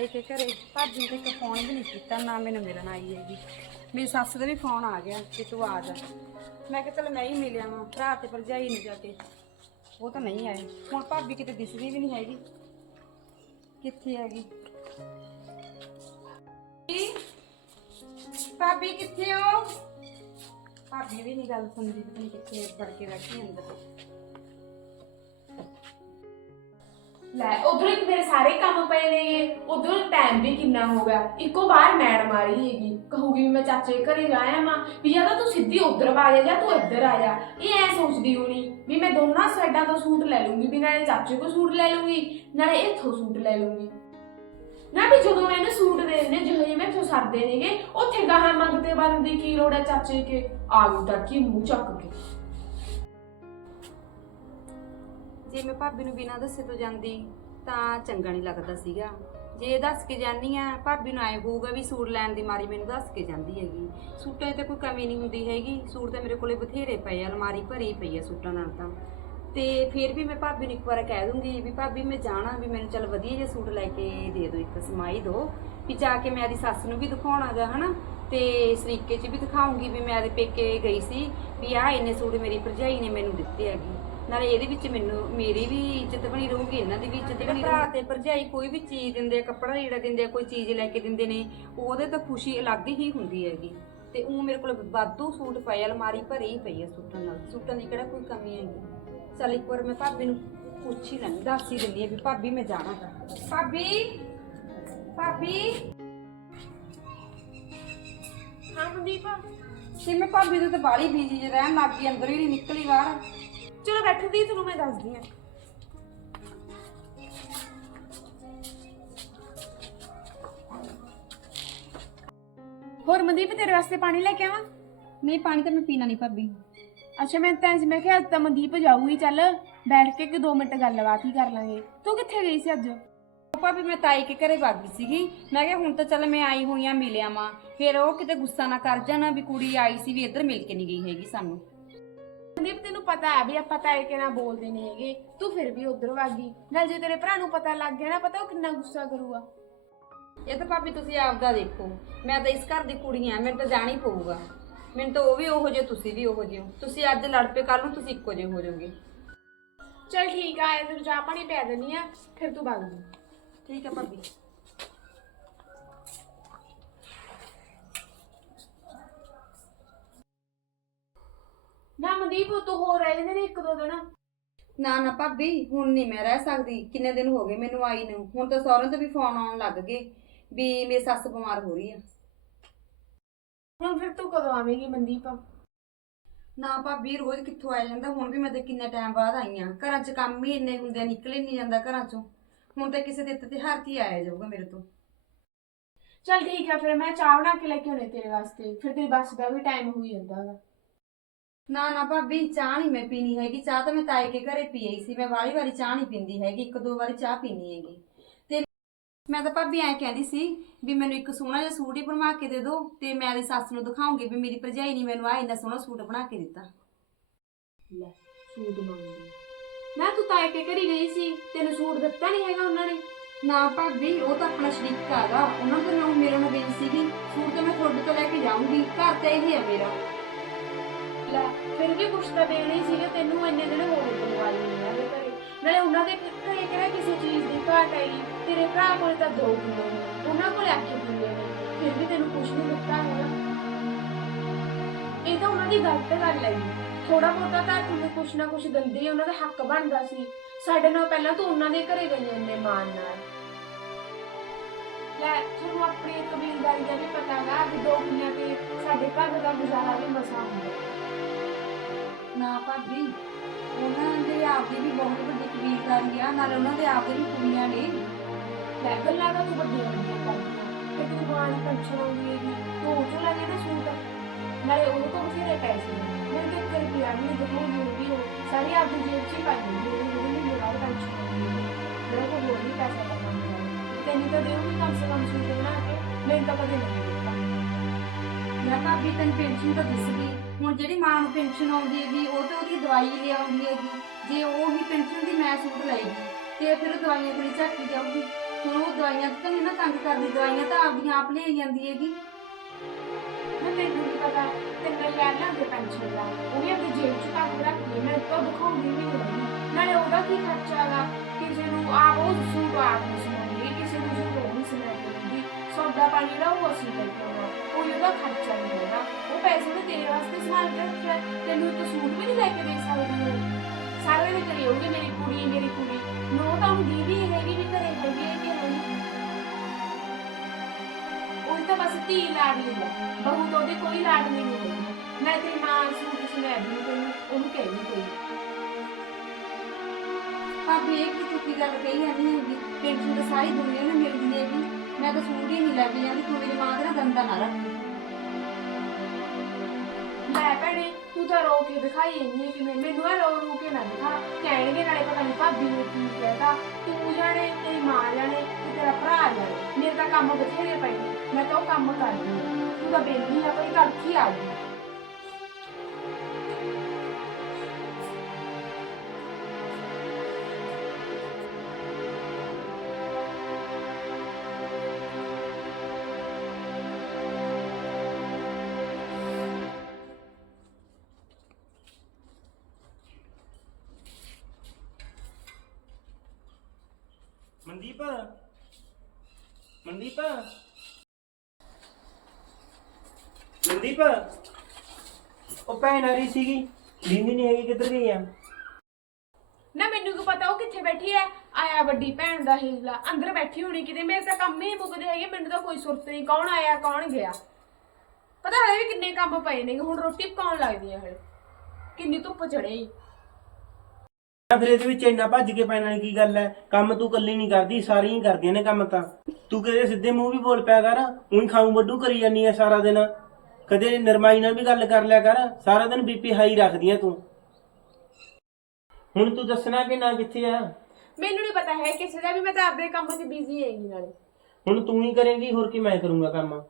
ਤਾਈ ਕੇ ਘਰੇ। ਭਾਬੀ ਨੇ ਇੱਕ ਫੋਨ ਵੀ ਨਹੀਂ ਕੀਤਾ, ਨਾ ਮੈਨੂੰ ਮਿਲਣ ਆਈ ਹੈਗੀ। ਮੇਰੀ ਸੱਸ ਦਾ ਵੀ ਫੋਨ ਆ ਗਿਆ ਕਿ ਤੂੰ ਆ ਜਾ। ਮੈਂ ਕਿਹਾ ਚਲ ਮੈਂ ਹੀ ਮਿਲਿਆ ਵਾਂ, ਭਰਾ ਤੇ ਭਰਜਾਈ ਨੂੰ ਜਾ ਕੇ। ਉਹ ਤਾਂ ਨਹੀਂ ਆਏ। ਹੁਣ ਭਾਬੀ ਕਿਤੇ ਦਿਸਦੀ ਵੀ ਨਹੀਂ ਹੈਗੀ। ਕਿੱਥੇ ਹੈਗੀ? ਭਾਬੀ ਕਿੱਥੇ ਹੋ? ਭਾਬੀ ਵੀ ਨਹੀਂ ਗੱਲ ਸੁਣਦੀ, ਪਤਾ ਨਹੀਂ ਕਿੱਥੇ ਵੜ ਕੇ ਬੈਠੀ ਅੰਦਰ। ਲੈ, ਉਧਰ ਇੱਕ ਮੇਰੇ ਸਾਰੇ ਕੰਮ ਪਏ ਨੇ। ਉਧਰ ਟਾਈਮ ਵੀ ਕਿੰਨਾ ਹੋ ਗਿਆ। ਇੱਕੋ ਬਾਰ ਮੈਡਮ ਆ ਰਹੀ ਹੈਗੀ। ਕਹੂਗੀ ਵੀ ਮੈਂ ਚਾਚੇ ਦੇ ਘਰੇ ਜਾਇਆ ਮਾਂ ਵੀ ਜਾਂ ਤਾਂ ਤੂੰ ਸਿੱਧੀ ਉਧਰ ਆ ਜਾ ਜਾਂ ਤੂੰ ਇੱਧਰ ਆ ਜਾ। ਇਹ ਐ ਸੋਚਦੀ ਹੋਣੀ ਵੀ ਮੈਂ ਦੋਨਾਂ ਸਾਈਡਾਂ ਤੋਂ ਸੂਟ ਲੈ ਲੂੰਗੀ ਵੀ ਨਾਲੇ ਚਾਚੇ ਕੋ ਸੂਟ ਲੈ ਲੂੰਗੀ, ਨਾਲੇ ਇੱਥੋਂ ਸੂਟ ਲੈ ਲੂੰਗੀ। ਨਾ ਵੀ ਜਦੋਂ ਮੈਂ ਇਹਨੂੰ ਸੂਟ ਦੇ ਦਿੰਦੇ, ਜਿਹੋ ਜਿਹੇ ਮੈਥੋਂ ਸਰਦੇ ਨੇਗੇ, ਉੱਥੇ ਗਾਹਾਂ ਮੰਗਦੇ ਬਣਨ ਦੀ ਕੀ ਲੋੜ ਹੈ ਚਾਚੇ ਕੇ? ਆ ਗਈ ਤੜਕੀ ਮੂੰਹ ਚੱਕ ਕੇ। ਜੇ ਮੈਂ ਭਾਬੀ ਨੂੰ ਬਿਨਾਂ ਦੱਸੇ ਤੋਂ ਜਾਂਦੀ, ਤਾਂ ਚੰਗਾ ਨਹੀਂ ਲੱਗਦਾ ਸੀਗਾ। ਜੇ ਦੱਸ ਕੇ ਜਾਨੀ ਆ, ਭਾਬੀ ਨੂੰ ਆਏ ਹੋਊਗਾ ਵੀ ਸੂਟ ਲੈਣ ਦੀ ਮਾਰੀ ਮੈਨੂੰ ਦੱਸ ਕੇ ਜਾਂਦੀ ਹੈਗੀ। ਸੂਟਾਂ 'ਚ ਤਾਂ ਕੋਈ ਕਮੀ ਨਹੀਂ ਹੁੰਦੀ ਹੈਗੀ। ਸੂਟ ਤਾਂ ਮੇਰੇ ਕੋਲੇ ਬਥੇਰੇ ਪਏ ਆ, ਅਲਮਾਰੀ ਭਰੀ ਪਈ ਆ ਸੂਟਾਂ ਨਾਲ ਤਾਂ। ਤੇ ਫਿਰ ਵੀ ਮੈਂ ਭਾਬੀ ਨੂੰ ਇੱਕ ਵਾਰ ਕਹਿ ਦੂੰਗੀ ਵੀ ਭਾਬੀ ਮੈਂ ਜਾਣਾ ਵੀ ਮੈਨੂੰ ਚੱਲ ਵਧੀਆ ਜਿਹਾ ਸੂਟ ਲੈ ਕੇ ਦੇ ਦਿਓ, ਇੱਕ ਸਮਾਈ ਦਿਓ ਵੀ ਜਾ ਕੇ ਮੈਂ ਆਦੀ ਸੱਸ ਨੂੰ ਵੀ ਦਿਖਾਉਣਾਗਾ, ਹਨਾ? ਤੇ ਸਰੀਕੇ 'ਚ ਵੀ ਦਿਖਾਉਂਗੀ ਵੀ ਮੈਂ ਆਦੇ ਪੇਕੇ ਗਈ ਸੀ ਵੀ ਆਹ ਇੰਨੇ ਸੂਟ ਮੇਰੀ ਭਰਜਾਈ ਨੇ ਮੈਨੂੰ ਦਿੱਤੇ ਹੈਗੇ। ਨਾਲੇ ਇਹਦੇ ਵਿੱਚ ਮੈਨੂੰ ਮੇਰੀ ਵੀ ਇੱਜ਼ਤ ਬਣੀ ਰਹੂਗੀ ਇਹਨਾਂ ਦੀ ਵੀ ਇੱਜ਼ਤ ਬਣੀ ਭਰਾ ਤੇ ਭਰਜਾਈ ਕੋਈ ਵੀ ਚੀਜ਼ ਦਿੰਦੇ ਆ ਕੱਪੜਾ ਲੀੜਾ ਦਿੰਦੇ ਆ ਕੋਈ ਚੀਜ਼ ਲੈ ਕੇ ਦਿੰਦੇ ਨੇ ਉਹਦੇ ਤਾਂ ਖੁਸ਼ੀ ਅਲੱਗ ਹੀ ਹੁੰਦੀ ਹੈਗੀ। ਤੇ ਉਹ ਮੇਰੇ ਕੋਲ ਵਾਧੂ ਸੂਟ ਪਏ ਅਲਮਾਰੀ ਭਰੀ ਹੀ ਪਈ ਆ ਸੂਟਾਂ ਨਾਲ। ਸੂਟਾਂ ਦੀ ਕਿਹੜਾ ਕੋਈ ਕਮੀ ਹੈਗੀ? ਚੱਲ ਇੱਕ ਵਾਰ ਮੈਂ ਭਾਬੀ ਨੂੰ ਪੁੱਛ ਹੀ ਲੈਂਦੀ ਦੱਸ ਹੀ ਦਿੰਦੀ ਆ ਵੀ ਭਾਬੀ ਮੈਂ ਜਾਣਾ। ਭਾਬੀ! ਭਾਬੀ! ਹਾਂ ਮਨਦੀਪ। ਤੇ ਮੈਂ ਭਾਬੀ ਤੋਂ ਤਾਂ ਬਾਲੀ ਬੀਜੀ ਜੇ ਰਹਿਣ ਲੱਗ ਗਈ ਅੰਦਰ ਹੀ ਨਹੀਂ ਨਿਕਲੀ ਬਾਹਰ। ਚਲੋ ਬੈਠੋ ਦੀ ਤੁਹਾਨੂੰ ਮੈਂ ਦੱਸਦੀ ਆ ਹੋਰ ਮਨਦੀਪ ਤੇਰੇ ਵਾਸਤੇ ਪਾਣੀ ਲੈ ਕੇ ਆਵਾਂ? ਨਹੀਂ ਪਾਣੀ ਤਾਂ ਮੈਂ ਪੀਣਾ ਨਹੀਂ ਭਾਬੀ। ਅੱਛਾ ਮੈਂ ਤਾਂ ਮੈਂ ਕਿਹਾ ਅੱਜ ਤਾਂ ਮਨਦੀਪ ਜਾਊਗੀ ਚੱਲ ਬੈਠ ਕੇ ਕਿ 2 ਮਿੰਟ ਗੱਲਬਾਤ ਹੀ ਕਰ ਲਾਂਗੇ। ਤੂੰ ਕਿੱਥੇ ਗਈ ਸੀ ਅੱਜ? ਭਾਬੀ ਮੈਂ ਤਾਈ ਕੇ ਘਰੇ ਵਗ ਗਈ ਸੀਗੀ। ਮੈਂ ਕਿਹਾ ਹੁਣ ਤਾਂ ਚੱਲ ਮੈਂ ਆਈ ਹੋਈ ਆ ਮਿਲਿਆ ਮਾਂ ਫਿਰ ਉਹ ਕਿਤੇ ਗੁੱਸਾ ਨਾ ਕਰ ਜਾਣਾ ਵੀ ਕੁੜੀ ਆਈ ਸੀ ਵੀ ਇੱਧਰ ਮਿਲ ਕੇ ਨਹੀਂ ਗਈ ਹੈਗੀ ਸਾਨੂੰ। ਮਨਦੀਪ ਤੈਨੂੰ ਪਤਾ ਹੈ ਵੀ ਆਪਾਂ ਤਾਂ ਇਹ ਕਿਹਨਾਂ ਬੋਲਦੇ ਨਹੀਂ ਹੈਗੇ। ਤੂੰ ਫਿਰ ਵੀ ਉਧਰ ਵਾਗੀ ਨਾਲ ਜੇ ਤੇਰੇ ਭਰਾ ਨੂੰ ਪਤਾ ਲੱਗ ਗਿਆ ਨਾ ਪਤਾ ਉਹ ਕਿੰਨਾ ਗੁੱਸਾ ਕਰੂਗਾ। ਇਹ ਤਾਂ ਭਾਬੀ ਤੁਸੀਂ ਆਪਦਾ ਦੇਖੋ। ਮੈਂ ਤਾਂ ਇਸ ਘਰ ਦੀ ਕੁੜੀ ਆ ਮੈਨੂੰ ਤਾਂ ਜਾਣਾ ਹੀ ਪਊਗਾ। ਮੈਨੂੰ ਤਾਂ ਉਹ ਵੀ ਉਹੋ ਜਿਹੇ ਤੁਸੀਂ ਵੀ ਉਹੋ ਜਿਹੇ ਹੋ। ਤੁਸੀਂ ਅੱਜ ਲੜ ਪਏ ਕੱਲ ਨੂੰ ਤੁਸੀਂ ਇੱਕੋ ਜਿਹੇ ਹੋ ਜਾਓਗੇ। ਚਲ ਠੀਕ ਆ ਇਹ ਤੈਨੂੰ ਚਾਹ ਪਾਣੀ ਪਿਆ ਦੇਣੀ ਆ ਫਿਰ ਤੂੰ ਵਗ ਜੀ। ਠੀਕ ਹੈ ਭਾਬੀ। ਨਾ ਮਨਦੀਪ ਤੂੰ ਹੋ ਰਹਿ ਜਾਂਦੇ ਨੇ ਇੱਕ ਦੋ ਦਿਨ। ਨਾ ਨਾ ਭਾਬੀ ਹੁਣ ਨਹੀਂ ਮੈਂ ਰਹਿ ਸਕਦੀ। ਕਿੰਨੇ ਦਿਨ ਹੋ ਗਏ ਮੈਨੂੰ ਆਈ ਨੂੰ। ਹੁਣ ਤਾਂ ਸਹੁਰਿਆਂ ਤੋਂ ਵੀ ਫੋਨ ਆਉਣ ਲੱਗ ਗਏ ਵੀ ਮੇਰੀ ਸੱਸ ਬਿਮਾਰ ਹੋ ਰਹੀ ਆ। ਹੁਣ ਫਿਰ ਤੂੰ ਕਦੋਂ ਆਵੇਂਗੀ ਮਨਦੀਪ? ਨਾ ਭਾਬੀ ਰੋਜ਼ ਕਿੱਥੋਂ ਆ ਜਾਂਦਾ? ਹੁਣ ਵੀ ਮੈਂ ਤੇ ਕਿੰਨੇ ਟਾਈਮ ਬਾਅਦ ਆਈ ਆ। ਘਰਾਂ 'ਚ ਕੰਮ ਹੀ ਇੰਨੇ ਹੁੰਦੇ ਆ ਨਿਕਲ ਹੀ ਨਹੀਂ ਜਾਂਦਾ ਘਰਾਂ 'ਚੋਂ। ਹੁਣ ਤਾਂ ਕਿਸੇ ਦੇ ਤੇ ਹਰ ਕੀ ਆਇਆ ਜਾਊਗਾ ਮੇਰੇ ਤੋਂ। ਚਲ ਠੀਕ ਆ ਫਿਰ ਮੈਂ ਚਾਹ ਬਣਾ ਕੇ ਲੈ ਕੇ ਆਉਣੇ ਤੇਰੇ ਵਾਸਤੇ। ਫਿਰ ਤੇਰੀ ਬੱਸ ਦਾ ਵੀ ਟਾਈਮ ਹੋ ਜਾਂਦਾ ਹੈਗਾ ਨਾ ਨਾ ਭਾਬੀ ਚਾਹ ਨਹੀਂ ਮੈਂ ਪੀਣੀ ਹੈਗੀ। ਚਾਹ ਤਾਂ ਮੈਂ ਤਾਏ ਕੇ ਘਰੇ ਪੀ ਆਈ ਸੀ। ਮੈਂ ਵਾਰੀ ਵਾਰੀ ਚਾਹ ਨਹੀਂ ਪੀਂਦੀ ਹੈਗੀ। ਇੱਕ ਦੋ ਵਾਰੀ ਚਾਹ ਪੀਣੀ ਹੈਗੀ। ਤੇ ਮੈਂ ਤਾਂ ਭਾਬੀ ਐਂ ਕਹਿੰਦੀ ਸੀ ਵੀ ਮੈਨੂੰ ਇੱਕ ਸੋਹਣਾ ਜਿਹਾ ਸੂਟ ਹੀ ਬਣਵਾ ਕੇ ਦੇ ਦਿਓ ਤੇ ਮੈਂ ਆਪਣੀ ਸੱਸ ਨੂੰ ਦਿਖਾਉਂਗੀ ਵੀ ਮੇਰੀ ਭਰਜਾਈ ਨੇ ਮੈਨੂੰ ਆ ਇੰਨਾ ਸੋਹਣਾ ਸੂਟ ਬਣਾ ਕੇ ਦਿੱਤਾ। ਲੈ ਸੂਟ ਮੰਗਦੀ ਨਾ ਤੂੰ ਤਾਏ ਕੇ ਘਰੀ ਗਈ ਸੀ। ਤੈਨੂੰ ਸੂਟ ਦਿੱਤਾ ਨਹੀਂ ਹੈਗਾ ਉਹਨਾਂ ਨੇ। ਨਾ ਭਾਬੀ ਉਹ ਤਾਂ ਆਪਣਾ ਸ਼ਰੀਕ ਹੈਗਾ ਉਹਨਾਂ ਤੋਂ ਮੇਰੇ ਨਾਲ ਗਈ ਸੀਗੀ। ਸੂਟ ਤਾਂ ਮੈਂ ਤੁਹਾਡੇ ਤੋਂ ਲੈ ਕੇ ਜਾਊਂਗੀ। ਘਰ ਤੇ ਇਹ ਹੈ ਮੇਰਾ। ਲੈ, ਫਿਰ ਵੀ ਕੁਛ ਤਾਂ ਦੇਣਾ ਹੀ ਸੀਗਾ, ਤੈਨੂੰ ਇੰਨੇ ਦਿਨ ਹੋ ਗਏ ਬਣਵਾਈ ਨਹੀਂ ਆ ਘਰੇ। ਨਾਲੇ ਉਹਨਾਂ ਦੇ ਘਰੇ ਕਿਹੜਾ ਕਿਸੇ ਚੀਜ਼ ਦੀ ਘਾਟ ਹੈਗੀ ਤੇਰੇ ਭਰਾ ਕੋਲ ਤਾਂ ਦੋ ਕਿਲੋ ਨੇ, ਉਹਨਾਂ ਕੋਲ ਅੱਠ ਕਿਲੋ ਨੇ, ਫਿਰ ਵੀ ਤੈਨੂੰ ਕੁਛ ਨਹੀਂ ਦਿੱਤਾ ਹੈਗਾ ਇਹ ਤਾਂ ਉਹਨਾਂ ਦੀ ਗਲਤ ਗੱਲ ਹੈਗੀ ਥੋੜਾ ਬਹੁਤਾ ਤਾਂ ਤੈਨੂੰ ਕੁਛ ਨਾ ਕੁਛ ਦਿੰਦੇ ਉਹਨਾਂ ਦਾ ਹੱਕ ਬਣਦਾ ਸੀ। ਸਾਡੇ ਨਾਲ ਪਹਿਲਾਂ ਤੂੰ ਉਹਨਾਂ ਦੇ ਘਰੇ ਗਈ ਇੰਨੇ ਮਾਣ ਨਾਲ। ਲੈ, ਤੁਹਾਨੂੰ ਆਪਣੀ ਕਬੀਲਦਾਰੀ ਦਾ ਵੀ ਪਤਾ ਹੈਗਾ ਵੀ ਦੋ ਕਿੱਲਿਆਂ ਤੇ ਸਾਡੇ ਘਰ ਦਾ ਗੁਜ਼ਾਰਾ ਵੀ ਮਸਾ ਹੁੰਦਾ। ਨਾ ਭਾਬੀ ਉਹਨਾਂ ਦੇ ਆਪ ਦੀ ਵੀ ਬਹੁਤ ਵੱਡੀ ਕਬੀਲਦਾਰੀ ਆ ਨਾਲ ਉਹਨਾਂ ਦੇ ਆਪ ਦੇ ਵੀ ਕੁੜੀਆਂ ਨੇ। ਲੈ ਗੱਲਾਂ ਤਾਂ ਤੂੰ ਵੱਡੀਆਂ ਵੱਡੀਆਂ ਕਰਦੀ ਤੇ ਤੂੰ ਦੀ ਪੈਨਸ਼ਨ ਆਉਂਦੀ ਹੈਗੀ ਤੂੰ ਉਹ ਚੋਂ ਲੈ ਲੈਣਾ ਸੂਟ ਨਾਲੇ ਉਹ ਤੋਂ ਬਥੇਰੇ ਪੈਸੇ ਮੈਨੂੰ ਤਾਂ ਇੱਕ ਰੁਪਿਆ ਵੀ ਨਹੀਂ ਦਿਖਾਉ ਜੋ ਵੀ ਹੋ ਸਾਰੀ ਆਪਦੀ ਜੇਬ 'ਚ ਹੀ ਹੁੰਦੀ ਹੈ ਜਿਹੜੀ ਮੈਨੂੰ ਮੇਰਾ ਪੈਨਸ਼ਨ ਆਉਂਦੀ ਹੈ। ਮੇਰਾ ਕੋਈ ਹੋਰ ਨਹੀਂ ਪੈਸਾ ਲੱਗਦਾ ਤੈਨੂੰ ਤਾਂ ਦੇਊਗੀ ਕਮ ਸੇ ਕਮ ਸੂਟ ਬਣਾ ਕੇ ਮੈਨੂੰ ਤਾਂ ਕਦੇ ਨਹੀਂ ਦਿੱਤਾ। ਮੈਂ ਭਾਬੀ ਤੈਨੂੰ ਪੈਨਸ਼ਨ ਤਾਂ ਦਿਸ ਗਈ ਹੁਣ ਜਿਹੜੀ ਮਾਂ ਨੂੰ ਪੈਨਸ਼ਨ ਆਉਂਦੀ ਹੈਗੀ, ਉਹ ਤਾਂ ਉਹਦੀ ਦਵਾਈ ਲੈ ਹੈਗੀ। ਜੇ ਉਹ ਹੀ ਪੈਨਸ਼ਨ ਦੀ ਮੈਂ ਸੂਟ ਲਏਗੀ, ਤੇ ਫਿਰ ਉਹ ਦਵਾਈਆਂ ਤੇ ਝਾਕੀ ਜਾਊਗੀ? ਹੁਣ ਉਹ ਦਵਾਈਆਂ ਤਾਂ ਨਹੀਂ ਨਾ ਤੰਗ ਕਰਦੀ, ਦਵਾਈਆਂ ਤਾਂ ਆਪਦੀਆਂ ਆਪ ਲਈ ਜਾਂਦੀ ਹੈਗੀ। ਮੈਂ ਤੈਨੂੰ ਨਹੀਂ ਪਤਾ, ਤਿੰਨ ਹਜ਼ਾਰ ਲਾਂਗੇ ਪੈਨਸ਼ਨ ਦਾ। ਉਹ ਵੀ ਆਪਣੀ ਜੇਬ ਚ ਕੱਢ ਰੱਖੀ ਮੈਂ ਤਾਂ ਦਿਖਾਉਂਦੀ ਵੀ ਨਹੀਂ ਨਾਲੇ ਉਹਦਾ ਕੀ ਖਰਚਾ ਹੈਗਾ? ਕਿਸੇ ਨੂੰ ਆਪ ਉਹ ਸੂਟ ਆਪ ਨਹੀਂ ਸਿਲਾਉਂਦੀ ਕਿਸੇ ਨੂੰ ਸੂਟ ਨਹੀਂ ਸਿਲਾ ਸੌਦਾ ਪਾਣੀ ਜਿਹੜਾ ਉਹ ਅਸੀਂ ਕਰਦੇ ਕੋਈ ਉਹਦਾ ਖਰਚਾ ਨਹੀਂ ਹੈਗਾ ਉਹ ਪੈਸੇ ਤਾਂ ਤੇਰੇ ਵਾਸਤੇ ਸੰਭਾਲ ਕੇ ਰੱਖਿਆ। ਤੈਨੂੰ ਇੱਕ ਸੂਟ ਵੀ ਨਹੀਂ ਲੈ ਕੇ ਦੇ ਸਕਦੀ ਉਹ। ਸਾਰੇ ਦਿਨ ਕਰੀ ਹੋਊਗੀ ਮੇਰੀ ਕੁੜੀ ਮੇਰੀ ਕੁੜੀ। ਨੋ ਤਾਂ ਉਹ ਦੀਦੀ ਹੈਗੀ ਵੀ ਘਰੇ ਹੈਗੀ ਹੈ ਕਿ ਨਹੀਂ। ਉਹ ਤਾਂ ਬਸ ਧੀ ਲਾਡਲੀ ਹੈ। ਬਹੂ ਤੋਂ ਉਹਦੀ ਕੋਈ ਲਾਡਲੀ ਨਹੀਂ ਹੈਗੀ ਮੈਂ ਤੇਰੀ ਮਾਂ ਸੂਟ ਸੁਣਾ ਦੀ ਤੈਨੂੰ ਉਹਨੂੰ ਕਹਿਣੀ ਕੋਈ ਭਾਬੀ, ਇਹ ਕੀ ਚੁੱਕੀ ਗੱਲ ਕਹੀ ਜਾਂਦੀ ਹੈਗੀ? ਪੈਨਸ਼ਨ ਤਾਂ ਸਾਰੀ ਦੁਨੀਆ ਨੂੰ ਮਿਲਦੀ ਹੈਗੀ। ਮੈਂ ਤਾਂ ਸੂਟ ਹੀ ਨਹੀਂ ਲੈ ਕੇ ਜਾਂਦੀ ਤੂੰ ਮੇਰੀ ਮਾਂ ਦੇ ਨਾ ਦੰਦਾਂ ਨਾ ਰੱਖ। ਲੈ ਭੈਣੇ, ਤੂੰ ਤਾਂ ਰੋ ਕੇ ਦਿਖਾਈ ਇੰਨੀ ਹੈ ਕਿ ਮੈਂ ਮੈਨੂੰ ਆ ਰੋ ਰੋ ਕੇ ਨਾ ਦਿਖਾ। ਕਹਿਣਗੇ ਨਾਲੇ ਪਤਾ ਨਹੀਂ ਭਾਬੀ ਨੇ ਕੀ ਕਹਿਤਾ। ਤੂੰ ਜਾਣੇ, ਤੇਰੀ ਮਾਂ ਜਾਣੇ ਤੇ ਤੇਰਾ ਭਰਾ ਜਾਣੇ। ਮੇਰੇ ਤਾਂ ਕੰਮ ਬਥੇਰੇ ਪਏ ਨੇ ਮੈਂ ਤਾਂ ਉਹ ਕੰਮ ਕਰਦੀ ਹਾਂ। ਤੂੰ ਤਾਂ ਬੇਲੀ ਆ ਕੋਈ ਤੜਕੀ ਆ ਗਈ। ਮਨਦੀਪ। ਮਨਦੀਪ। ਮਨਦੀਪ। ਉਹ ਭੈਣ ਆ ਰਹੀ ਸੀਗੀ। ਦੀਦੀ ਨਹੀਂ ਹੈਗੀ ਕਿੱਧਰ ਗਈ ਆ? ਨਾ ਮੈਨੂੰ ਕੀ ਪਤਾ, ਉਹ ਕਿੱਥੇ ਬੈਠੀ ਹੈ ਆਇਆ ਵੱਡੀ ਭੈਣ ਦਾ ਹੀਲਾ। ਅੰਦਰ ਬੈਠੀ ਹੋਣੀ ਕਿਤੇ। ਮੇਰੇ ਤਾਂ ਕੰਮ ਹੀ ਨਹੀਂ ਮੁੱਕਦੇ ਹੈਗੇ। ਮੈਨੂੰ ਤਾਂ ਕੋਈ ਸੁਰਤ ਨਹੀਂ ਕੌਣ ਆਇਆ, ਕੌਣ ਗਿਆ? ਪਤਾ ਹਲੇ ਵੀ ਕਿੰਨੇ ਕੰਮ ਪਏ ਨੇ ਹੁਣ ਰੋਟੀ ਪਕਾਉਣ ਲੱਗਦੀ ਹੈ ਹਲੇ। ਕਿੰਨੀ ਧੁੱਪ ਚੜੇਈ ਆ ਫਿਰ ਇਹਦੇ ਵਿੱਚ ਇੰਨਾ ਭੱਜ ਕੇ ਪੈਣ ਵਾਲੀ ਕੀ ਗੱਲ ਹੈ? ਕੰਮ ਤੂੰ ਇਕੱਲੀ ਨਹੀਂ ਕਰਦੀ ਸਾਰੀਆਂ ਹੀ ਕਰਦੀਆਂ ਨੇ ਕੰਮ ਤਾਂ। ਤੂੰ ਕਿਤੇ ਸਿੱਧੇ ਮੂੰਹ ਵੀ ਬੋਲ ਪਿਆ ਕਰ ਉਹੀ ਖਾਉ ਵੱਡੂ ਕਰੀ ਜਾਨੀ ਆ ਸਾਰਾ ਦਿਨ। ਕਦੇ ਨਰਮਾਈ ਨਾਲ ਵੀ ਗੱਲ ਕਰ ਲਿਆ ਕਰ ਸਾਰਾ ਦਿਨ ਬੀਪੀ ਹਾਈ ਰੱਖਦੀ ਆ ਤੂੰ। ਹੁਣ ਤੂੰ ਦੱਸਣਾ ਕਿ ਨਾ ਕਿੱਥੇ ਆ? ਮੈਨੂੰ ਨਹੀਂ ਪਤਾ ਹੈ ਕਿਸੇ ਦਾ ਵੀ ਮੈਂ ਤਾਂ ਆਪਣੇ ਕੰਮ 'ਚ ਬਿਜ਼ੀ ਹੈਗੀ ਨਾਲੇ। ਹੁਣ ਤੂੰ ਹੀ ਕਰੇਂਗੀ ਹੋਰ ਕੀ ਮੈਂ ਕਰੂੰਗਾ ਕੰਮ?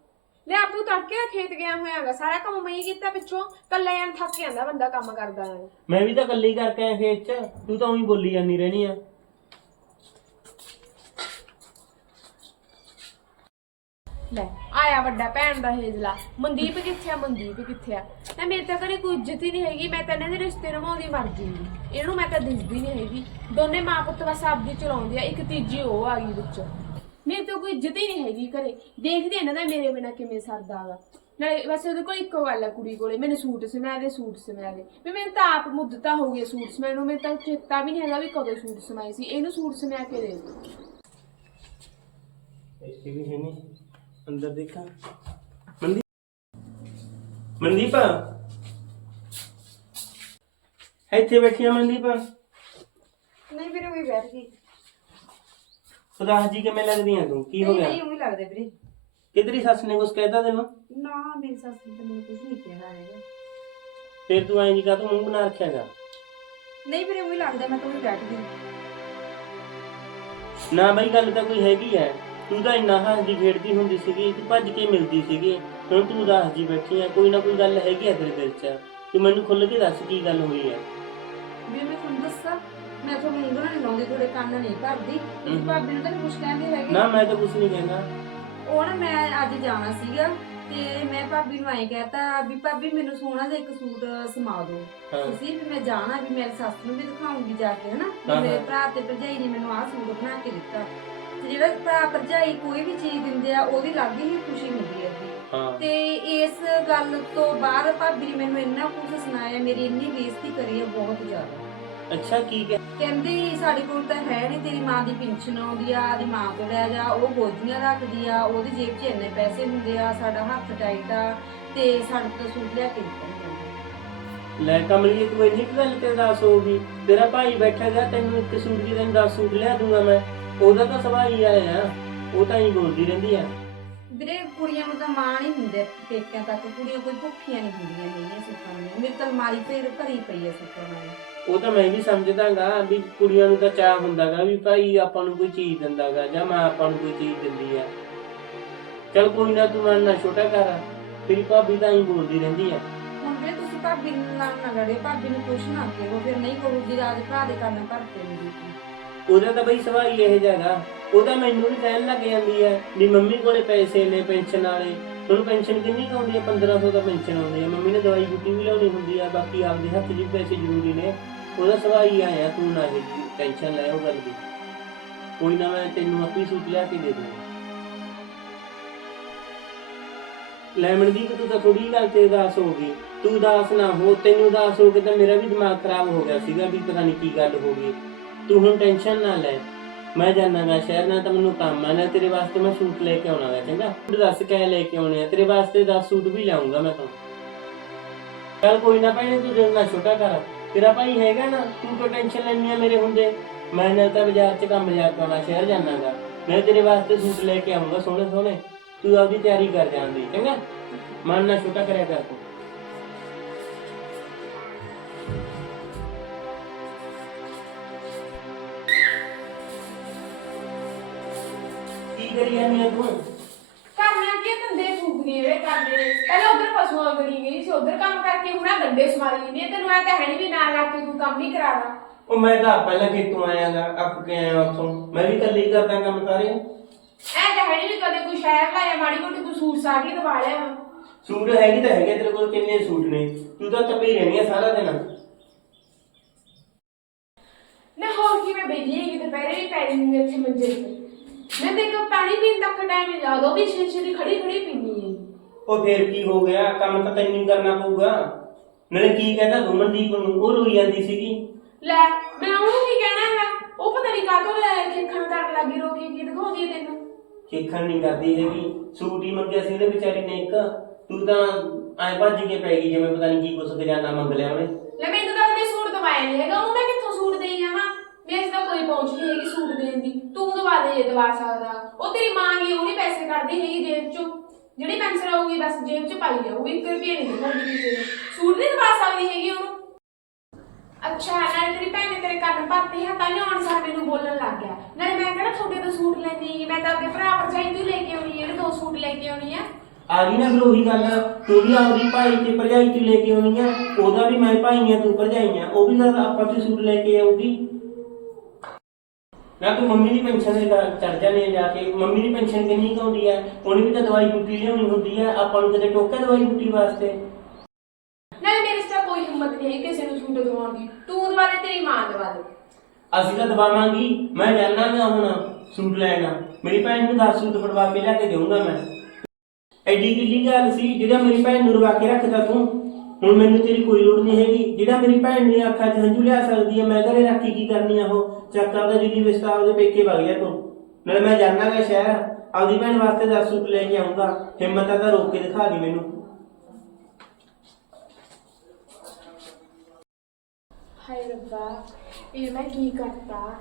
ਲੈ ਆਪ ਤੂੰ ਤੜਕੇ ਖੇਤ ਗਿਆ ਹੋਇਆਗਾ ਸਾਰਾ ਕੰਮ ਮੈਂ ਹੀ ਕੀਤਾ ਪਿੱਛੋਂ ਕੱਲਾ ਐਂ ਥੱਕ ਜਾਂਦਾ ਬੰਦਾ ਕੰਮ ਕਰਦਾ ਨਾਲੇ ਮੈਂ ਵੀ ਤਾਂ ਇਕੱਲੀ ਕਰਕੇ ਆਇਆ ਖੇਤ 'ਚ ਤੂੰ ਤਾਂ ਉਹੀ ਬੋਲੀ ਜਾਂਦੀ ਰਹਿਣੀ ਆ। ਲੈ ਆਇਆ ਵੱਡਾ ਭੈਣ ਦਾ ਹੇਜਲਾ ਮਨਦੀਪ ਕਿੱਥੇ ਆ ਮਨਦੀਪ ਕਿੱਥੇ ਆ? ਨਾ ਮੇਰੇ ਤਾਂ ਕਦੇ ਕੋਈ ਇੱਜ਼ਤ ਹੀ ਨਹੀਂ ਹੈਗੀ ਮੈਂ ਤਾਂ ਇਹਨਾਂ ਦੇ ਰਿਸ਼ਤੇ ਨਿਭਾਉਂਦੀ ਮਰ ਜੂਗੀ ਇਹਨੂੰ ਮੈਂ ਤਾਂ ਦਿਸਦੀ ਨਹੀਂ ਹੈਗੀ। ਦੋਨੇ ਮਾਂ ਪੁੱਤ ਬਸ ਆਪਦੀ ਚਲਾਉਂਦੀ ਆ ਇੱਕ ਤੀਜੀ ਉਹ ਆ ਗਈ ਵਿੱਚ। ਮੇਰੇ ਤਾਂ ਕੋਈ ਇੱਜ਼ਤ ਹੀ ਨਹੀਂ ਹੈਗੀ ਘਰੇ। ਦੇਖਦੇ ਇਹਨਾਂ ਦਾ ਮੇਰੇ ਬਿਨਾ ਕਿਵੇਂ ਸਰਦਾ ਵਾ ਨਾਲੇ ਬਸ ਉਹਦੇ ਕੋਲ ਇੱਕੋ ਗੱਲ ਆ ਕੁੜੀ ਕੋਲੇ ਮੈਨੂੰ ਸੂਟ ਸਮਿਆ ਦੇ ਸੂਟ ਸਮਿਆ ਦੇ। ਵੀ ਮੈਨੂੰ ਤਾਂ ਆਪ ਮੁੱਦਤਾ ਹੋ ਗਈ ਸੂਟ ਸਮਿਆ ਨੂੰ ਮੈਨੂੰ ਤਾਂ ਚੇਤਾ ਵੀ ਨਹੀਂ ਹੈਗਾ ਵੀ ਕਦੋਂ ਸੂਟ ਸਮਾਏ ਸੀ। ਇਹਨੂੰ ਸੂਟ ਸਮਿਆ ਕੇ ਦੇ ਦਿਓ। ਇੱਥੇ ਵੀ ਹੈ ਨਹੀਂ। ਅੰਦਰ ਦੇਖਾਂ। ਮਨਦੀਪ। ਮਨਦੀਪ। ਇੱਥੇ ਬੈਠੀ ਆ ਮਨਦੀਪ। ਨਹੀਂ ਵੀਰੇ ਉਹੀ ਬੈਠ ਗਈ। ਉਦਾਸ ਜੀ ਕਿਵੇਂ ਲੱਗਦੀ ਆ ਤੂੰ? ਕੀ ਹੋ ਨਹੀਂ ਗਿਆ? ਨਹੀਂ ਉਹੀ ਲੱਗਦੇ ਵੀਰੇ। ਕਿਧਰੀ ਸੱਸ ਨੇ ਕੁਝ ਕਹਿਤਾ ਤੈਨੂੰ? ਨਾ ਮੇਰੀ ਸੱਸ ਨੇ ਤਾਂ ਮੈਨੂੰ ਕੁਝ ਨਹੀਂ ਕਿਹਾ ਹੈਗਾ। ਫਿਰ ਤੂੰ ਐਂ ਜੀ ਕਾ ਤੂੰ ਮੂੰਹ ਬਣਾ ਰੱਖਿਆਗਾ ਨਹੀਂ ਵੀਰੇ ਉਹੀ ਲੱਗਦਾ ਮੈਂ ਤਾਂ ਉਹੀ ਬੈਠ ਗਈ ਨਾ ਬਈ ਗੱਲ ਤਾਂ ਕੋਈ ਹੈਗੀ ਐ। ਤੂੰ ਤਾਂ ਇੰਨਾ ਹੱਸਦੀ ਖੇਡਦੀ ਹੁੰਦੀ ਸੀਗੀ ਤੂੰ ਭੱਜ ਕੇ ਮਿਲਦੀ ਸੀਗੀ। ਹੁਣ ਤੂੰ ਉਦਾਸ ਜੀ ਬੈਠੀ ਆ ਕੋਈ ਨਾ ਕੋਈ ਗੱਲ ਹੈਗੀ ਆ ਤੇਰੇ ਦਿਲ 'ਚ। ਤੂੰ ਮੈਨੂੰ ਖੁੱਲ ਕੇ ਦੱਸ ਕੀ ਗੱਲ ਹੋਈ ਆ ਵੀ ਮੈਂ ਤੁਹਾਨੂੰ ਦੱਸਾਂ ਮੈਂ ਤੁਹਾਨੂੰ ਉਂਗਲਾਂ ਨਹੀਂ ਲਾਉਂਦੀ ਤੁਹਾਡੇ ਕੰਨ ਨਹੀਂ ਭਰਦੀ। ਤੁਸੀਂ ਹਮ। ਭਾਬੀ ਨੂੰ ਤਾਂ ਕੁਝ ਕਹਿੰਦੇ ਹੈਗੇ। ਨਾ ਮੈਂ ਤਾਂ ਕੁਝ ਨਹੀਂ ਕਹਿੰਦਾ। ਉਹ ਨਾ ਮੈਂ ਅੱਜ ਜਾਣਾ ਸੀਗਾ ਤੇ ਮੈਂ ਭਾਬੀ ਨੂੰ ਐਂ ਕਹਿਤਾ ਵੀ ਭਾਬੀ ਮੈਨੂੰ ਸੋਹਣਾ ਜਿਹਾ ਇੱਕ ਸੂਟ ਸਮਾ ਦਿਓ। ਹਾਂ। ਤੁਸੀਂ ਵੀ ਮੈਂ ਜਾਣਾ ਵੀ ਮੇਰੀ ਸੱਸ ਨੂੰ ਵੀ ਦਿਖਾਉਂਗੀ ਜਾ ਕੇ ਹਨਾ? ਵੀ ਹਾਂ, ਮੇਰੇ ਹਾਂ। ਭਰਾ ਤੇ ਭਰਜਾਈ ਨੇ ਮੈਨੂੰ ਆਹ ਸੂਟ ਬਣਾ ਕੇ ਦਿੱਤਾ। ਤੇ ਜਿਹੜਾ ਭਰਾ ਭਰਜਾਈ ਕੋਈ ਵੀ ਚੀਜ਼ ਦਿੰਦੇ ਆ ਉਹਦੀ ਹੀ ਖੁਸ਼ੀ ਹੁੰਦੀ ਹੈ ਹਾਂ। ਤੇ ਇਸ ਗੱਲ ਤੋਂ ਬਾਅਦ ਭਾਬੀ ਨੇ ਮੈਨੂੰ ਇੰਨਾ ਕੁਝ ਸੁਣਾਇਆ ਮੇਰੀ ਇੰਨੀ ਬੇਇੱਜ਼ਤੀ ਕਰੀ ਹੈ ਬਹੁਤ ਜ਼ਿਆਦਾ। ਅੱਛਾ ਕੀ ਕਹਿ? ਕਹਿੰਦੀ ਸਾਡੇ ਕੋਲ ਤਾਂ ਹੈ ਨਹੀਂ ਤੇਰੀ ਮਾਂ ਦੀ ਪਿੰਸ਼ਨ ਆਉਂਦੀ ਆ ਆਦੀ ਮਾਂ ਕੋਲ ਲੈ ਜਾ ਉਹ ਗੋਦੀਆਂ ਰੱਖਦੀ ਆ ਉਹਦੀ ਜੇਬ 'ਚ ਇੰਨੇ ਪੈਸੇ ਹੁੰਦੇ ਆ ਸਾਡਾ ਹੱਥ ਟਾਈਟ ਆ ਤੇ ਸਾਡੇ ਤੋਂ ਸੂਟ ਲਿਆ ਕੇ ਦਿੱਤਾ ਨੀ ਜਾਂਦਾ। ਲੈ ਕਮਲੀਏ ਤੂੰ ਇੰਨੀ ਕੁ ਗੱਲ ਤੇ ਦੱਸ ਹੋਊਗੀ ਤੇਰਾ ਭਾਈ ਬੈਠਾ ਗਾ ਤੈਨੂੰ ਇੱਕ ਸੂਟ ਦੀ ਤੈਨੂੰ 10 ਸੂਟ ਲਿਆ ਦੂੰਗਾ ਮੈਂ। ਉਹਦਾ ਤਾਂ ਸੁਭਾਅ ਹੀ ਆਇਆ ਉਹ ਤਾਂ ਹੀ ਬੋਲਦੀ ਰਹਿੰਦੀ ਆ। ਵੀਰੇ ਕੁੜੀਆਂ ਨੂੰ ਤਾਂ ਮਾਣ ਹੀ ਹੁੰਦੇ ਪੇਕਿਆਂ ਤੱਕ ਕੁੜੀਆਂ ਕੋਈ ਭੁੱਖੀਆਂ ਨਹੀਂ ਹੁੰਦੀਆਂ ਨਹੀਂ ਸੁੱਖਾਂ ਨੂੰ। ਮੇਰੇ ਤਾਂ ਅਲਮਾਰੀ ਤੇ ਭਰੀ ਪਈ ਆ ਸੁੱਖਾਂ ਨਾਲ। ਉਹ ਤਾਂ ਮੈਂ ਵੀ ਸਮਝਦਾਗਾ ਵੀ ਕੁੜੀਆਂ ਨੂੰ ਤਾਂ ਚਾਹ ਹੁੰਦਾਗਾ ਵੀ ਭਾਈ ਆਪਾਂ ਨੂੰ ਕੋਈ ਚੀਜ਼ ਦਿੰਦਾਗਾ ਜਾਂ ਮਾਂ ਆਪਾਂ ਨੂੰ ਕੋਈ ਚੀਜ਼ ਦਿੰਦੀ ਆ। ਚਲ ਕੋਈ ਨਾ ਤੂੰ ਨਾ ਛੋਟਾ ਕਰ ਤੇਰੀ ਭਾਬੀ ਤਾਂ ਹੀ ਬੋਲਦੀ ਰਹਿੰਦੀ ਆ। ਹੁਣ ਵੀਰੇ ਤੁਸੀਂ ਭਾਬੀ ਨੂੰ ਨਾਲ ਨਾ ਲੜੇ ਭਾਬੀ ਨੂੰ ਕੁਛ ਨਾ ਕਹੋ ਫਿਰ ਨਹੀਂ ਕਹੂਗੀ ਰਾਜ ਭਰਾ ਦੇ ਕੰਨ ਭਰਤੇ ਨਹੀਂ ਉਹਦਾ ਤਾਂ ਬਈ ਸਵਾਈ ਇਹ ਜਗਾ ਉਹ ਤਾਂ ਮੈਨੂੰ ਵੀ ਕਹਿਣ ਲੱਗ ਜਾਂਦੀ ਹੈ ਵੀ ਮੰਮੀ ਕੋਲੇ ਪੈਸੇ ਨੇ ਪੈਨਸ਼ਨ ਵਾਲੇ। ਉਹਨੂੰ ਪੈਨਸ਼ਨ ਕਿੰਨੀ ਕੁ ਆਉਂਦੀ ਹੈ 1500 ਦਾ ਪੈਨਸ਼ਨ ਆਉਂਦੀ ਹੈ ਮੰਮੀ ਨੇ ਦਵਾਈ ਬੂਟੀ ਵੀ ਲਿਆਉਣੀ ਹੁੰਦੀ ਹੈ ਬਾਕੀ ਆਪਦੇ ਹੱਥ 'ਚ ਵੀ ਪੈਸੇ ਜ਼ਰੂਰੀ ਨੇ। ਉਹਦਾ ਸਵਾਈ ਆਇਆ ਤੂੰ ਨਾ ਇਹ ਟੈਨਸ਼ਨ ਲੈ ਉਹ ਗੱਲ ਦੀ। ਕੋਈ ਨਾ ਮੈਂ ਤੈਨੂੰ ਆਪੀ ਸੂਟ ਲਿਆ ਕੇ ਦੇ ਦੂੰਗਾ। ਲੈਮਨ ਦੀ ਤੂੰ ਤਾਂ ਥੋੜੀ ਗੱਲ ਤੇ ਉਦਾਸ ਹੋ ਗਈ। ਤੂੰ ਉਦਾਸ ਨਾ ਹੋ, ਤੈਨੂੰ ਉਦਾਸ ਹੋ ਕੇ ਤਾਂ ਮੇਰਾ ਵੀ ਦਿਮਾਗ ਖਰਾਬ ਹੋ ਗਿਆ ਸੀਗਾ ਵੀ ਪਤਾ ਨਹੀਂ ਕੀ ਗੱਲ ਹੋ ਗਈ। ਤੂੰ ਹੁਣ ਟੈਨਸ਼ਨ ਨਾ ਲੈ। ਮੈਂ ਜਾਣਾਗਾ ਸ਼ਹਿਰ ਨਾਲ ਤਾਂ ਮੈਨੂੰ ਕੰਮ ਆ, ਨਾ ਤੇਰੇ ਵਾਸਤੇ ਮੈਂ ਸੂਟ ਲੈ ਕੇ ਆਉਣਾਗਾ ਚੰਗਾ? ਤੂੰ ਦੱਸ ਕਿਆ ਲੈ ਕੇ ਆਉਣੇ ਆ? ਤੇਰੇ ਵਾਸਤੇ 10 ਸੂਟ ਵੀ ਲਿਆਉਂਗਾ ਮੈਂ ਤਾਂ। ਚੱਲ ਕੋਈ ਨਾ ਭਾਈ ਤੂੰ ਦਿਲ ਨਾ ਛੋਟਾ ਕਰ ਤੇਰਾ ਭਾਈ ਹੈਗਾ ਨਾ, ਤੂੰ ਕਿਉਂ ਟੈਨਸ਼ਨ ਲੈਣੀ ਆ ਮੇਰੇ ਹੁੰਦੇ। ਮੈਂ ਨਾ ਤਾਂ ਬਾਜ਼ਾਰ 'ਚ ਕੰਮ ਬਾਜ਼ਾਰ ਕਰਨਾ ਸ਼ਹਿਰ ਜਾਣਾਗਾ ਮੈਂ ਤੇਰੇ ਵਾਸਤੇ ਸੂਟ ਲੈ ਕੇ ਆਉਂਗਾ ਸੋਹਣੇ ਸੋਹਣੇ ਤੂੰ ਆਪਦੀ ਤਿਆਰੀ ਕਰ ਜਾਂਦੀ ਚੰਗਾ? ਮਨ ਨਾ ਛੋਟਾ ਕਰਿਆ ਕਰ ਤੂੰ। ਕੀ ਕਰੀ ਜਾਂਦੀ ਆ ਤੂੰ? ਕਰਨਾ ਕੀ ਧੰਦੇ ਫੂਕਦੇ ਵੇ ਕਰਦੇ ਨੇ ਪਹਿਲਾਂ ਉਧਰ ਪਸ਼ੂਆਂ ਗੜੀ ਗਈ ਸੀ ਉਧਰ ਕੰਮ ਕਰਕੇ ਹੁਣ ਆ ਗੰਡੇ ਸਮਾਰੀ ਨੇ ਤੈਨੂੰ ਐ ਤਾਂ ਹੈ ਨਹੀਂ ਵੀ ਨਾਲ ਲਾ ਕੇ ਤੂੰ ਕੰਮ ਨਹੀਂ ਕਰਾਵਾ ਉਹ ਮੈਂ ਤਾਂ ਪਹਿਲਾਂ ਖੇਤੋਂ ਆਇਆਗਾ ਅੱਕ ਕੇ ਆਇਆ ਉੱਥੋਂ। ਮੈਂ ਵੀ ਇਕੱਲੀ ਕਰਦਾ ਕੰਮ ਸਾਰੇ। ਐ ਤਾਂ ਹੈ ਨਹੀਂ ਵੀ ਕਦੇ ਕੋਈ ਸ਼ਹਿਰ ਲਾਇਆ ਮਾੜੀ ਮੋਟੀ ਤੂੰ ਸੂਟ ਸਾਟ ਹੀ ਦਵਾ ਲਿਆ। ਵਾ। ਸੂਟ ਹੈਗੇ ਤਾਂ ਹੈਗੇ ਤੇਰੇ ਕੋਲ ਕਿੰਨੇ ਸੂਟ ਨੇ? ਤੂੰ ਤਾਂ ਤਪੀ ਰਹਿਣੀ ਆ ਸਾਰਾ ਦਿਨ। ਨਾ ਹੋਰ ਕੀ ਮੈਂ ਬੈਠੀ ਹੈਗੀ ਦੁਪਹਿਰੇ ਵੀ ਪੈ ਗਈ ਇੱਥੇ ਮੰਜੇ ਤੇ। ਮੈਂ ਦੇਖ ਪਾਣੀ ਪੀਣ ਤੱਕ ਟਾਈਮ ਨਹੀਂ ਲੱਗਦਾ ਉਹ ਵੀ ਸ਼ੀਸ਼ੇ ਦੀ ਖੜੀ ਖੜੀ ਪੀਣੀ ਹੈ ਉਹ ਫੇਰ ਕੀ ਹੋ ਗਿਆ? ਕੰਮ ਤਾਂ ਤੈਨੂੰ ਹੀ ਕਰਨਾ ਪਊਗਾ। ਨਾਲੇ ਕੀ ਕਹਿੰਦਾ ਗੁਮਨਦੀਪ ਨੂੰ? ਉਹ ਰੋਈ ਜਾਂਦੀ ਸੀਗੀ। ਲੈ ਮੈਂ ਉਹਨੂੰ ਕੀ ਕਹਿਣਾ ਹੈਗਾ? ਉਹ ਪਤਾ ਨਹੀਂ ਕਾਹਤੋਂ ਲੈ ਖੇਖਣ ਕਰਨ ਲੱਗੀ ਰੋ ਕੇ ਕੀ ਦਿਖਾਉਂਦੀ ਹੈ ਤੈਨੂੰ। ਖੇਖਣ ਨਹੀਂ ਕਰਦੀ ਹੈਗੀ। ਸੂਟ ਹੀ ਮੰਗਿਆ ਸੀ ਉਹਨੇ ਵਿਚਾਰੀ ਨੇ ਇੱਕ। ਤੂੰ ਤਾਂ ਐ ਭੱਜ ਕੇ ਪੈ ਗਈ ਜਿਵੇਂ ਪਤਾ ਨਹੀਂ ਕੀ ਕੁਛ ਖਜ਼ਾਨਾ ਮੰਗ ਲਿਆ ਉਹਨੇ। ਲੈ ਮੈਨੂੰ ਤਾਂ ਉਹਨੇ ਸੂਟ ਦਵਾਇਆ ਨਹੀਂ ਹੈਗਾ ਉਹਨੂੰ ਮੈਂ ਕਿੱਥੋਂ ਸੂਟ ਦੇਈ ਜਾਵਾਂ ਮੇਰੇ ਤਾਂ ਕੋਈ ਪਹੁੰਚ ਨਹੀਂ ਹੈਗੀ ਸੂਟ ਦੇਣ ਦੀ। ਤੂੰ ਦਵਾ ਦੇ ਜੇ ਦਵਾ ਸਕਦਾ? ਉਹ ਤੇਰੀ ਮਾਂ ਹੀ ਉਹ ਨਹੀਂ ਪੈਸੇ ਕੱਢਦੀ ਹੈਗੀ ਜੇਬ ਚੋਂ। ਜਿਹੜੀ ਪੈਨਸ਼ਨ ਆਊਗੀ ਬਸ ਜੇਬ 'ਚ ਪਾਈ ਜਾਊਗੀ 1 ਰੁਪਏ ਨਹੀਂ ਦਿਖਾਉਂਦੀ ਕਿਸੇ ਨੂੰ। ਸੂਟ ਨਹੀਂ ਦਵਾ ਸਕਦੀ ਹੈਗੀ ਉਹਨੂੰ। ਅੱਛਾ, ਨਾਲੇ ਤੇਰੀ ਭੈਣ ਨੇ ਤੇਰੇ ਕੰਨ ਭਰਤੇ ਆ, ਤਾਂ ਆਉਣ ਸਾਰ ਮੈਨੂੰ ਬੋਲਣ ਲੱਗ ਗਿਆ। ਨਾਲੇ ਮੈਂ ਕਿਹੜਾ ਤੁਹਾਡੇ ਤੋਂ ਸੂਟ ਲੈਣੀ ਹੈਗੀ? ਮੈਂ ਤਾਂ ਆਪਣੇ ਭਰਾ ਭਰਜਾਈ ਤੋਂ ਹੀ ਲੈ ਕੇ ਆਉਣੀ ਹੈ ਜਿਹੜੇ ਦੋ ਸੂਟ ਲੈ ਕੇ ਆਉਣੀ ਆ। ਆ ਗਈ ਨਾ ਫਿਰ ਉਹੀ ਗੱਲ, ਤੂੰ ਵੀ ਆਪਦੀ ਭਾਈ ਤੇ ਭਰਜਾਈ ਚ ਲੈ ਕੇ ਆਉਣੀ ਆ। ਉਹਦਾ ਵੀ ਮੈਂ ਭਾਈ ਆ, ਤੂੰ ਭਰਜਾਈ ਆ। ਉਹ ਵੀ ਤਾਂ ਆਪਾਂ ਤੇ ਸੂਟ ਲੈ ਕੇ ਆਊਗੀ। ਨਾ ਤੂੰ ਮੰਮੀ ਦੀ ਪੈਨਸ਼ਨ ਦੇ ਚੜ ਜਾਣੀ ਜਾ ਕੇ। ਮੰਮੀ ਦੀ ਪੈਨਸ਼ਨ ਕਿੰਨੀ ਕੁ ਆ? ਉਹਨੇ ਵੀ ਤਾਂ ਦਵਾਈ ਬੂਟੀ ਲਿਆਉਣੀ ਹੁੰਦੀ ਆ। ਆਪਾਂ ਨੂੰ ਕਦੇ ਟੋਕਾ ਦਵਾਈ ਬੂਟੀ ਵਾਸਤੇ? ਨਾਲੇ ਮੇਰੇ ਤਾਂ ਕੋਈ ਹਿੰਮਤ ਨਹੀਂ ਹੈ ਕਿਸੇ ਨੂੰ ਸੂਟ ਦਵਾਉਣ ਦੀ। ਤੂੰ ਦਵਾ ਦੇ ਤੇਰੀ ਮਾਂ ਦਵਾ ਦੇ। ਅਸੀਂ ਤਾਂ ਦਵਾਵਾਂਗੀ। ਮੈਂ ਜਾਣਾ ਨਾ ਹੁਣ ਸੂਟ ਲੈਣਾ। ਮੇਰੀ ਭੈਣ ਨੂੰ 10 ਸੂਟ ਫੜਵਾ ਕੇ ਲਿਆ ਕੇ ਦੇਵਾਂਗਾ ਮੈਂ। ਐਡੀ ਕਿੱਡੀ ਗੱਲ ਸੀ ਜਿਹੜਾ ਮੇਰੀ ਭੈਣ ਨੂੰ ਰਵਾ ਕੇ ਰੱਖਦਾ ਤੂੰ? ਹੁਣ ਮੈਨੂੰ ਤੇਰੀ ਕੋਈ ਲੋੜ ਨਹੀਂ ਹੈਗੀ। ਜਿਹੜਾ ਮੇਰੀ ਭੈਣ ਨੇ ਅੱਖਾਂ 'ਚ ਹੰਝੂ ਲਿਆ ਸਕਦੀ ਹੈ ਮੈਂ ਘਰੇ ਰੱਖ ਕੇ ਕੀ ਕਰਨੀ ਆ ਉਹ? ਚੱਕਰ ਦਾ ਜਿੱਦੀ ਵਿਸਤਾ ਉਹਦੇ ਪੇਕੇ ਵਗ ਗਿਆ ਤੂੰ। ਨਾਲੇ ਮੈਂ ਜਾਣਾਗਾ ਸ਼ਹਿਰ, ਆਪਦੀ ਭੈਣ ਵਾਸਤੇ 10 ਸੂਟ ਲੈ ਕੇ ਆਉਂਗਾ ਹਿੰਮਤ ਆ ਤਾਂ ਰੋਕ ਕੇ ਦਿਖਾ ਦੀ ਮੈਨੂੰ। ਹਾਏ ਰੱਬਾ, ਇਹ ਮੈਂ ਕੀ ਕਰਤਾ?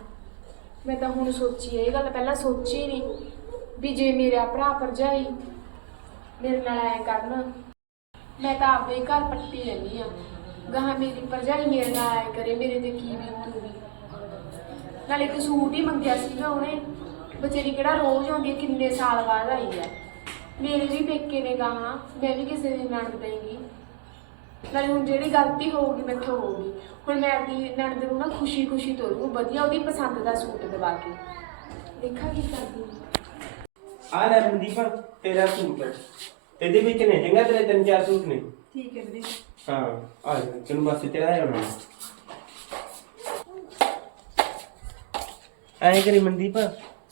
ਮੈਂ ਤਾਂ ਹੁਣ ਸੋਚੀ ਇਹ ਗੱਲ ਪਹਿਲਾਂ ਸੋਚੀ ਨਹੀਂ ਵੀ ਜੇ ਮੇਰਾ ਭਰਾ ਭਰਜਾਈ ਮੇਰੇ ਨਾਲ ਐ ਕਰਨ, ਮੈਂ ਤਾਂ ਆਪੇ ਘਰ ਪੱਟੀ ਰਹਿੰਦੀ ਆ। ਗਾਹਾਂ ਮੇਰੀ ਭਰਜਾਈ ਮੇਰੇ ਨਾਲ ਆਇਆ ਕਰੇ, ਮੇਰੇ ਤੇ ਕੀ ਬੀਤੂਗੀ? ਨਾਲੇ ਇੱਕ ਸੂਟ ਹੀ ਮੰਗਿਆ ਸੀਗਾ ਉਹਨੇ। ਬਚੇਰੀ ਕਿਹੜਾ ਰੋਜ਼ ਆਉਂਦੀ ਹੈ ਕਿੰਨੇ ਸਾਲ ਬਾਅਦ ਆਈ ਹੈ। ਮੇਰੇ ਵੀ ਪੇਕੇ ਨੇ ਗਾਹਾਂ ਮੈਂ ਵੀ ਕਿਸੇ ਦੀ ਨਣਦ ਦੇਂਗੀ ਨਾਲੇ ਹੁਣ ਜਿਹੜੀ ਗਲਤੀ ਹੋਊਗੀ ਮੈਥੋਂ ਹੋਊਗੀ। ਹੁਣ ਮੈਂ ਆਪਣੀ ਨਣਦ ਨੂੰ ਨਾ ਖੁਸ਼ੀ ਖੁਸ਼ੀ ਤੋਰੂ ਵਧੀਆ ਉਹਦੀ ਪਸੰਦ ਦਾ ਸੂਟ ਦਵਾ ਕੇ। ਦੇਖਾਂ ਕੀ ਕਰਦੀ ਹਾਂ। ਆ ਲੈ ਮਨਦੀਪ ਤੇਰਾ ਸੂਟ। ਇਹਦੇ ਵਿੱਚ ਨੇ ਚੰਗਾ ਤੇਰੇ ਤਿੰਨ ਚਾਰ ਸੂਟ ਨੇ। ਠੀਕ ਹੈ ਵੀਰੇ। ਹਾਂ ਆ ਜਾ ਤੈਨੂੰ ਬਸ ਚੜਾਇਆ ਹੋਣਾ ਐਂ ਕਰੀ ਮਨਦੀਪ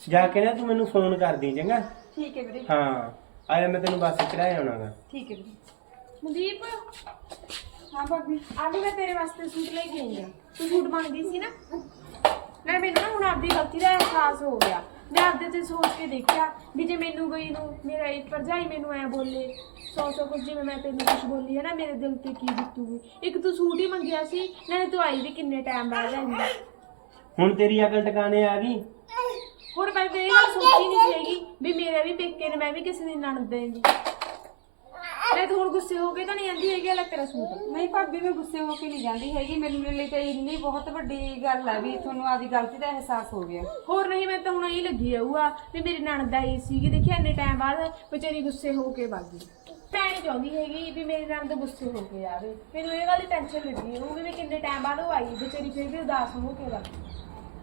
ਜਾ ਕੇ ਨਾ ਤੂੰ ਮੈਨੂੰ ਫੋਨ ਕਰਦੀ ਚੰਗਾ? ਠੀਕ ਹੈ ਵੀਰੇ। ਹਾਂ ਆ ਜਾ ਮੈਂ ਤੈਨੂੰ ਬੱਸ ਚੜਾਇਆ ਹੋਣਾਗਾ ਠੀਕ ਹੈ ਵੀਰੇ। ਮਨਦੀਪ ਹਾਂ ਭਾਬੀ ਅੱਜ ਮੈਂ ਤੇਰੇ ਵਾਸਤੇ ਸੂਟ ਲੈ ਕੇ ਆਈ ਆ ਤੂੰ ਸੂਟ ਮੰਗਦੀ ਸੀ ਨਾ? ਮੈਂ ਮੈਨੂੰ ਨਾ ਹੁਣ ਆਪਦੀ ਗਲਤੀ ਦਾ ਅਹਿਸਾਸ ਹੋ ਗਿਆ। ਮੈਂ ਆਪਦੇ ਤੇ ਸੋਚ ਕੇ ਦੇਖਿਆ ਵੀ ਜੇ ਮੈਨੂੰ ਗਈ ਨੂੰ ਮੇਰਾ ਇੱਕ ਭਰਜਾਈ ਮੈਨੂੰ ਐ ਬੋਲੇ ਸੌ ਸੌ ਕੁਝ ਜਿਵੇਂ ਮੈਂ ਤੈਨੂੰ ਕੁਝ ਬੋਲੀ ਹੈ ਨਾ ਮੇਰੇ ਦਿਲ ਤੇ ਕੀ ਬੀਤੂਗੀ ਇੱਕ ਤੂੰ ਸੂਟ ਹੀ ਮੰਗਿਆ ਸੀ ਨਾਲੇ ਤੂੰ ਆਈ ਵੀ ਕਿੰਨੇ ਟਾਈਮ ਬਾਅਦ ਆਈ। ਹੁਣ ਤੇਰੀ ਅਕਲ ਟਿਕਾਣੇ ਆ ਗਈ? ਹੁਣ ਮੈਂ ਤੇ ਇਹ ਗੱਲ ਸੋਚੀ ਨਹੀਂ ਸੀ ਹੈਗੀ ਵੀ ਮੇਰੇ ਵੀ ਪੇਕੇ ਨੇ ਮੈਂ ਵੀ ਕਿਸੇ ਦੀ ਨਣਦ ਦੇਂਗੀ ਮੈਂ ਤਾਂ ਹੁਣ ਗੁੱਸੇ ਹੋ ਕੇ ਤਾਂ ਨਹੀਂ ਆਂਦੀ ਹੈਗੀ ਲੈ ਤੇਰਾ ਸੂਟ। ਨਹੀਂ ਭਾਬੀ ਮੈਂ ਗੁੱਸੇ ਹੋ ਕੇ ਨਹੀਂ ਜਾਂਦੀ ਹੈਗੀ। ਮੈਨੂੰ ਲਈ ਤਾਂ ਇੰਨੀ ਬਹੁਤ ਵੱਡੀ ਗੱਲ ਹੈ ਵੀ ਤੁਹਾਨੂੰ ਆਦੀ ਗਲਤੀ ਦਾ ਅਹਿਸਾਸ ਹੋ ਗਿਆ। ਹੋਰ ਨਹੀਂ ਮੈਂ ਤਾਂ ਹੁਣ ਇਹ ਲੱਗੀ ਆਊਗਾ ਵੀ ਮੇਰੀ ਨਣਦ ਆਈ ਸੀਗੀ। ਦੇਖਿਆ ਇੰਨੇ ਟਾਈਮ ਬਾਅਦ ਵਿਚਾਰੀ ਗੁੱਸੇ ਹੋ ਕੇ ਵਗ ਗਈ। ਨਹੀਂ ਚਾਹੁੰਦੀ ਹੈਗੀ ਵੀ ਮੇਰੀ ਨਣਦ ਗੁੱਸੇ ਹੋ ਕੇ ਆਵੇ। ਮੈਨੂੰ ਇਹ ਵਾਲੀ ਟੈਨਸ਼ਨ ਲੱਗੀ ਹੋਊਗੀ ਵੀ ਕਿੰਨੇ ਟਾਈਮ ਬਾਅਦ ਉਹ ਆਈ ਵਿਚਾਰੀ ਫਿਰ ਵੀ ਉਦਾਸ ਹੋ ਕੇ ਵਗ ਗਈ।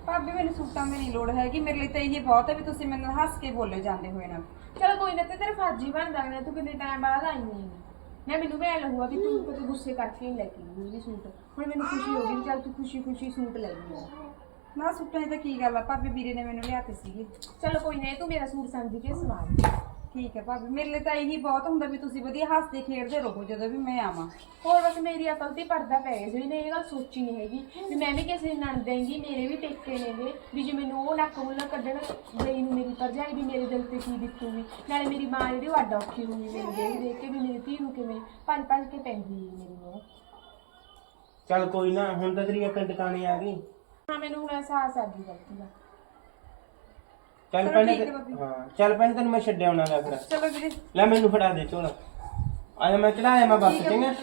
ਭਾਬੀ ਮੈਨੂੰ ਸੂਟਾਂ ਦੀ ਨਹੀਂ ਲੋੜ ਹੈਗੀ। ਮੇਰੇ ਲਈ ਤਾਂ ਇਹ ਬਹੁਤ ਹੈ ਵੀ ਤੁਸੀਂ ਮੇਰੇ ਨਾਲ ਹੱਸ ਕੇ ਬੋਲੇ ਜਾਂਦੇ ਹੋਏ ਨਾ। ਚਲ ਕੋਈ ਨਾ ਤੇ ਤੇਰਾ ਫਰਜ਼ੀ ਬਣਦਾ ਨਾ ਤੂੰ ਕਿੰਨੇ ਟਾਈਮ ਬਾਅਦ ਆਈ ਨਹੀਂ ਮੈਂ ਮੈਨੂੰ ਵੀ ਐ ਲੱਗੂਗਾ ਵੀ ਤੂੰ ਕਿਤੇ ਗੁੱਸੇ ਕਰਕੇ ਲੈ ਕੇ ਆਈ ਹੋਈ ਸੂਟ। ਹੁਣ ਮੈਨੂੰ ਖੁਸ਼ੀ ਹੋ ਗਈ ਵੀ ਚੱਲ ਤੂੰ ਖੁਸ਼ੀ ਖੁਸ਼ੀ ਸੂਟ ਲੈ ਲਈ ਨਾ ਸੂਟਾਂ ਦੀ ਤਾਂ ਕੀ ਗੱਲ ਆ? ਭਾਬੀ ਵੀਰੇ ਨੇ ਮੈਨੂੰ ਲਿਆਤੇ ਸੀਗੇ। ਚਲੋ ਕੋਈ ਨਾ ਇਹ ਤੂੰ ਮੇਰਾ ਸੂਟ ਸਮਝ ਕੇ ਸਵਾ ਠੀਕ ਹੈ ਭਾਬੀ ਮੇਰੇ ਲਈ ਤਾਂ ਇਹੀ ਬਹੁਤ ਹੁੰਦਾ ਵੀ ਤੁਸੀਂ ਵਧੀਆ ਹੱਸਦੇ ਖੇਡਦੇ ਰਹੋ ਜਦੋਂ ਵੀ ਮੈਂ ਆਵਾਂ। ਹੋਰ ਬਸ ਮੇਰੀ ਅਕਲ ਤੇ ਪਰਦਾ ਪੈ ਗਿਆ ਜਿਹੜੀ ਨੇ ਇਹ ਗੱਲ ਸੋਚੀ ਨਹੀਂ ਹੈਗੀ ਵੀ ਮੈਂ ਵੀ ਕਿਸੇ ਨਣ ਦੇਂਗੀ ਮੇਰੇ ਵੀ ਪੇਕੇ ਨੇਗੇ ਵੀ ਜੇ ਮੈਨੂੰ ਉਹ ਨੱਕ ਮੁੱਲ ਕੱਢਣ ਗਈ ਨੂੰ ਮੇਰੀ ਭਰਜਾਈ ਵੀ ਮੇਰੇ ਦਿਲ ਤੇ ਕੀ ਦਿੱਤੂਗੀ ਨਾਲੇ ਮੇਰੀ ਮਾਂ ਜਿਹੜੀ ਉਹ ਅੱਡ ਔਖੀ ਹੋਈ ਮੈਨੂੰ ਦੇਖ ਦੇਖ ਕੇ ਵੀ ਮੇਰੀ ਧੀ ਨੂੰ ਕਿਵੇਂ ਭੱਜ ਭੱਜ ਕੇ ਪੈਂਦੀ ਮੇਰੀ ਉਹ ਚੱਲ ਕੋਈ ਨਾ ਹੁਣ ਤਾਂ ਤੇਰੀ ਅਕਲ ਟਿਕਾਣੇ ਆ ਗਈ। ਹਾਂ ਮੈਨੂੰ ਹੁਣ ਅਹਿਸਾਸ ਆ ਗਈ ਗਲਤੀ ਦਾ। ਚੱਲ ਪੈਣੇ ਹੈ ਚੱਲ ਪੈਣੇ ਤੈਨੂੰ ਮੈਂ ਛੱਡਿਆ ਆਉਣਾ ਗਾ ਫਿਰ। ਚਲੋ ਵੀਰੇ। ਲੈ ਮੈਨੂੰ ਫੜਾ ਦੇ ਝੋਲਾ ਆਇਆ ਮੈਂ ਚੜਾਇਆ ਮੈਂ ਬੱਸ ਚੰਗਾ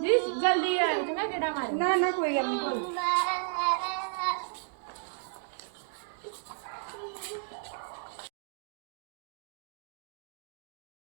ਜੀ ਜਲਦੀ ਆ ਚੰਗਾ ਕਿਹੜਾ ਮਾਰੀ? ਨਾ ਨਾ ਕੋਈ ਗੱਲ ਨਹੀਂ